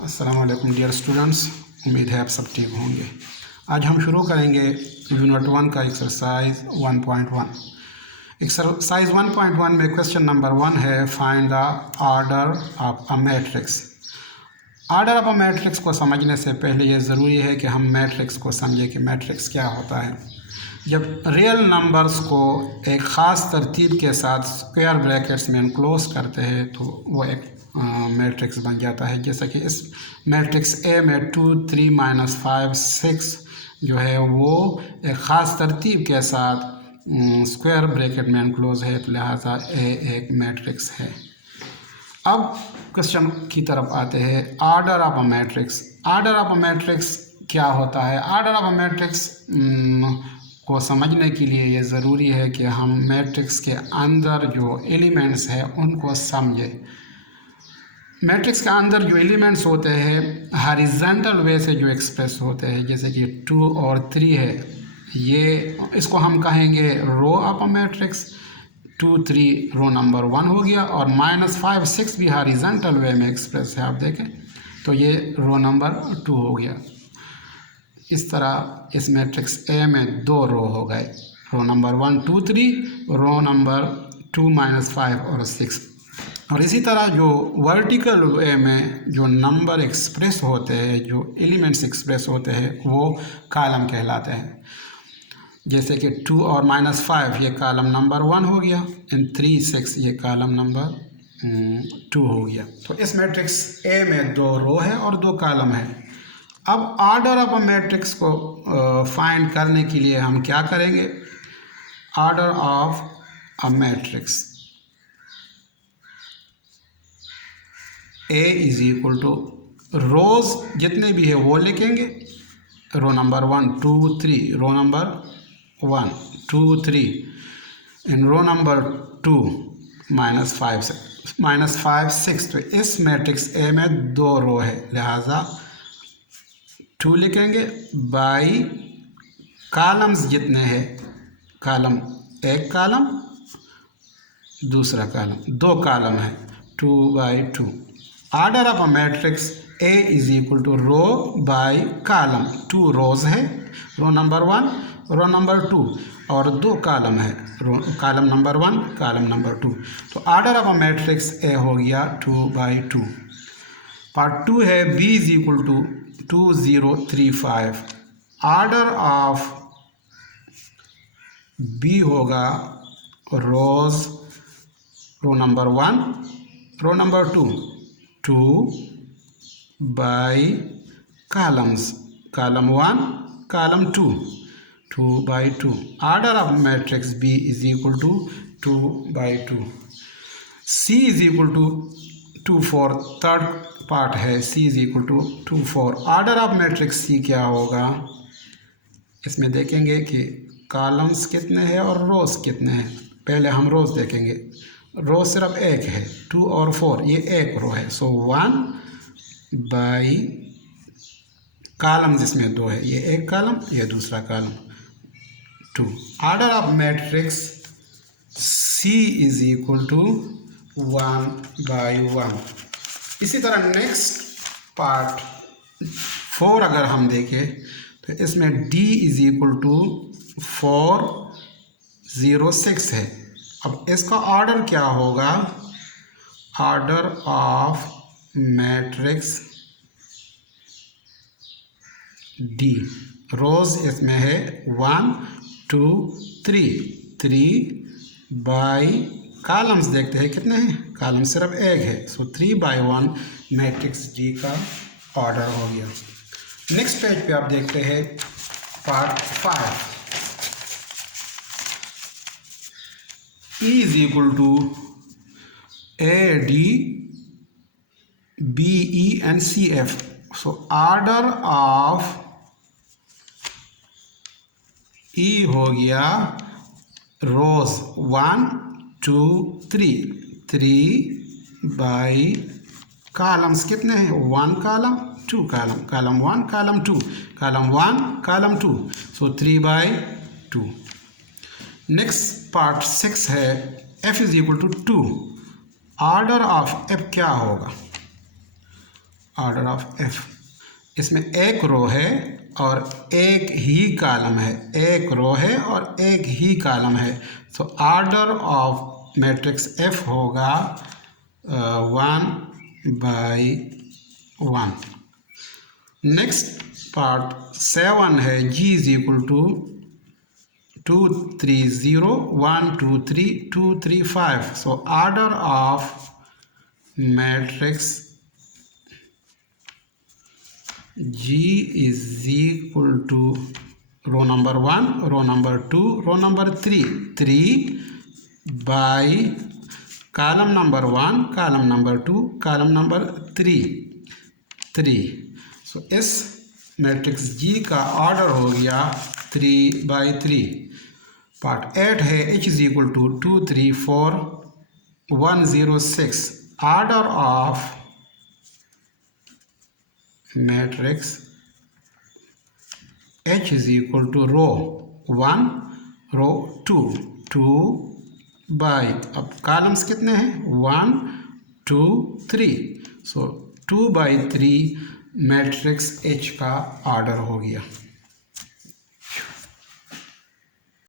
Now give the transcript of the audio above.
अस्सलाम वालेकुम dear students, उम्मीद है आप सब ठीक होंगे। आज हम शुरू करेंगे यूनिट 1 का एक्सरसाइज 1.1। एक्सरसाइज 1.1 में क्वेश्चन नंबर 1 है find the order of a matrix. Order of a matrix को समझने से पहले ये ज़रूरी है कि हम मैट्रिक्स को समझें कि मैट्रिक्स क्या होता है। जब रियल नंबर्स को एक ख़ास तरतीब के साथ स्क्वायर ब्रैकेट्स में एनक्लोज करते हैं तो वो एक मैट्रिक्स बन जाता है। जैसा कि इस मैट्रिक्स ए में 2 3 -5 6 जो है वो एक ख़ास तरतीब के साथ स्क्वायर ब्रैकेट में एनक्लोज है, तो लिहाजा ए एक मैट्रिक्स है। अब क्वेश्चन की तरफ आते हैं। Order of a matrix. Order of a matrix क्या होता है? ऑर्डर ऑफ अ मैट्रिक्स को समझने के लिए ये ज़रूरी है कि हम मैट्रिक्स के अंदर जो एलिमेंट्स हैं उनको समझें। मैट्रिक्स के अंदर जो एलिमेंट्स होते हैं हॉरिजॉन्टल वे से जो एक्सप्रेस होते हैं, जैसे कि 2 और 3 है, ये इसको हम कहेंगे row of a matrix. 2 3 row number 1 हो गया, और -5 6 भी हॉरिजॉन्टल वे में एक्सप्रेस है। आप देखें तो ये रो नंबर 2 हो गया। इस तरह इस मैट्रिक्स ए में 2 रो हो गए, रो नंबर 1 2 3, रो नंबर 2 -5 और 6। और इसी तरह जो वर्टिकल वे में जो नंबर एक्सप्रेस होते हैं, जो एलिमेंट्स एक्सप्रेस होते हैं, वो कॉलम कहलाते हैं। जैसे कि 2 और -5 ये कॉलम नंबर 1 हो गया, एंड 3 6 ये कॉलम नंबर 2 हो गया। तो इस मैट्रिक्स ए में 2 रो है और 2 कॉलम है। अब ऑर्डर ऑफ अ मैट्रिक्स को फाइंड करने के लिए हम क्या करेंगे? Order of a matrix A is equal to rows जितने भी है वो लिखेंगे। Row number 1 2 3, row number 1 2 3, and row number 2 -5 6। तो इस मैट्रिक्स ए में 2 रो है, लिहाजा 2 लिखेंगे बाई कॉलम्स जितने हैं, कॉलम एक कॉलम दूसरा कॉलम, 2 कॉलम है, 2/2। Order of a matrix A is equal to row by column. 2 rows है, रो नंबर 1 रो नंबर 2, और 2 कॉलम है, कॉलम नंबर 1 कॉलम नंबर 2। तो order of a matrix A हो गया 2/2। पार्ट 2 है B is equal to 2 0 3 5। Order of B होगा rows, row number 1 row number 2 2 by columns, column 1 column 2 2/2। Order of matrix B is equal to 2/2। C is equal to 2 4। Third part है C is equal to 2 4। Order of matrix C क्या होगा? इसमें देखेंगे कि columns कितने हैं और रोज कितने हैं। पहले हम रोज देखेंगे। रो सिर्फ एक है, 2 और 4, ये एक रो है, सो 1 बाई कॉलम जिसमें 2 है, ये एक कॉलम ये दूसरा column 2। Order of matrix C is equal to 1/1। इसी तरह नेक्स्ट पार्ट 4 अगर हम देखें तो इसमें डी इज इक्वल टू 4 0 6 है। अब इसका ऑर्डर क्या होगा? ऑर्डर ऑफ मैट्रिक्स डी, रोज इसमें है 1 2 3 3 बाई कॉलम्स देखते हैं कितने हैं, कॉलम सिर्फ एक है, सो 3/1 मैट्रिक्स डी का ऑर्डर हो गया। नेक्स्ट पेज पे आप देखते हैं part 5। E is equal to AD BE and CF. So order of E हो गया रोज 1 2 3 3 बाई कॉलम्स कितने हैं, 1 column 2 column, column 1 column 2, column 1 column 2, so 3/2। Next part 6 है f is equal to 2। Order of f क्या होगा? Order of F, इसमें एक रो है और एक ही कॉलम है, एक रो है और एक ही कॉलम है, so order of matrix F होगा 1/1। नेक्स्ट पार्ट 7 है, G is equal to 2 3 0 1 2 3 2 3 5, so order of matrix G is equal to row number 1, row number 2, row number 3, 3 by column number 1, column number 2, column number 3, 3। So इस matrix G का ऑर्डर हो गया 3/3। Part 8 है, H is equal to 2 3 4 1 0 6, order of matrix H is equal to row 1 row 2 2 by, अब columns कितने हैं 1 2 3, so 2/3 matrix H का ऑर्डर हो गया।